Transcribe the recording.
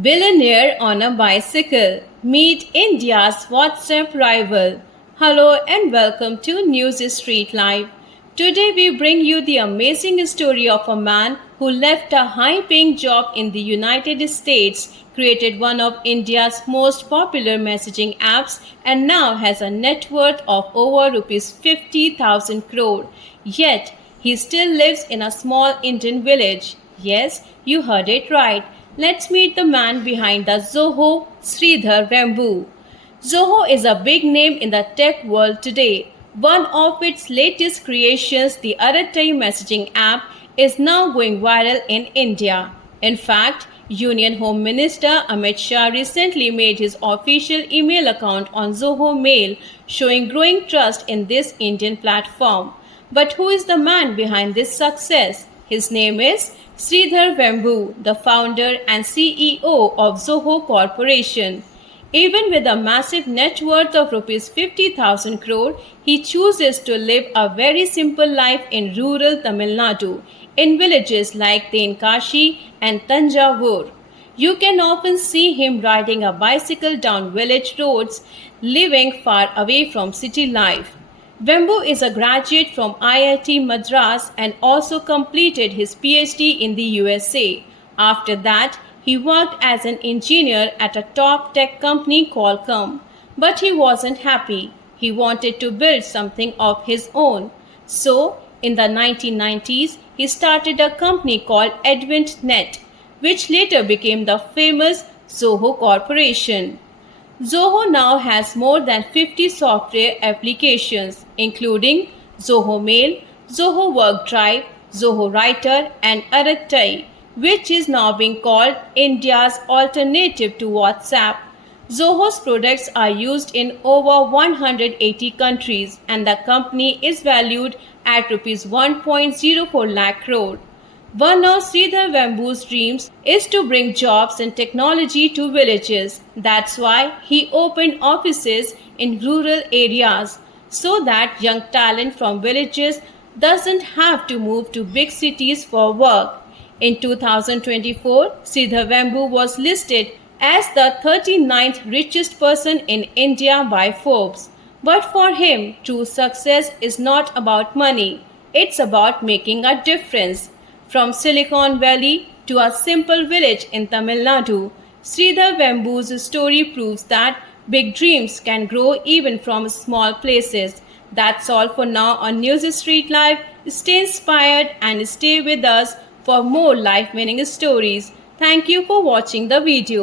Billionaire on a bicycle. Meet India's WhatsApp rival. Hello and welcome to News Street Live. Today we bring you the amazing story of a man who left a high-paying job in the United States, created one of India's most popular messaging apps, and now has a net worth of over rupees 50,000 crore. Yet, he still lives in a small Indian village. Yes, you heard it right. Let's meet the man behind the Zoho, Sridhar Vembu. Zoho is a big name in the tech world today. One of its latest creations, the Aratai messaging app, is now going viral in India. In fact, Union Home Minister Amit Shah recently made his official email account on Zoho Mail, showing growing trust in this Indian platform. But who is the man behind this success? His name is Sridhar Vembu, the founder and CEO of Zoho Corporation. Even with a massive net worth of rupees 50,000 crore, he chooses to live a very simple life in rural Tamil Nadu, in villages like Tenkashi and Tanjavur. You can often see him riding a bicycle down village roads, living far away from city life. Vembu is a graduate from IIT Madras and also completed his PhD in the USA. After that, he worked as an engineer at a top tech company Qualcomm. But he wasn't happy. He wanted to build something of his own. So, in the 1990s, he started a company called AdventNet, which later became the famous Zoho Corporation. Zoho now has more than 50 software applications, including Zoho Mail, Zoho Work Drive, Zoho Writer, and Aratai, which is now being called India's alternative to WhatsApp. Zoho's products are used in over 180 countries, and the company is valued at rupees 1.04 lakh crore. One of Sridhar Vembu's dreams is to bring jobs and technology to villages. That's why he opened offices in rural areas so that young talent from villages doesn't have to move to big cities for work. In 2024, Sridhar Vembu was listed as the 39th richest person in India by Forbes. But for him, true success is not about money. It's about making a difference. From Silicon Valley to a simple village in Tamil Nadu, Sridhar Vembu's story proves that big dreams can grow even from small places. That's all for now on News Street Live. Stay inspired and stay with us for more life-winning stories. Thank you for watching the video.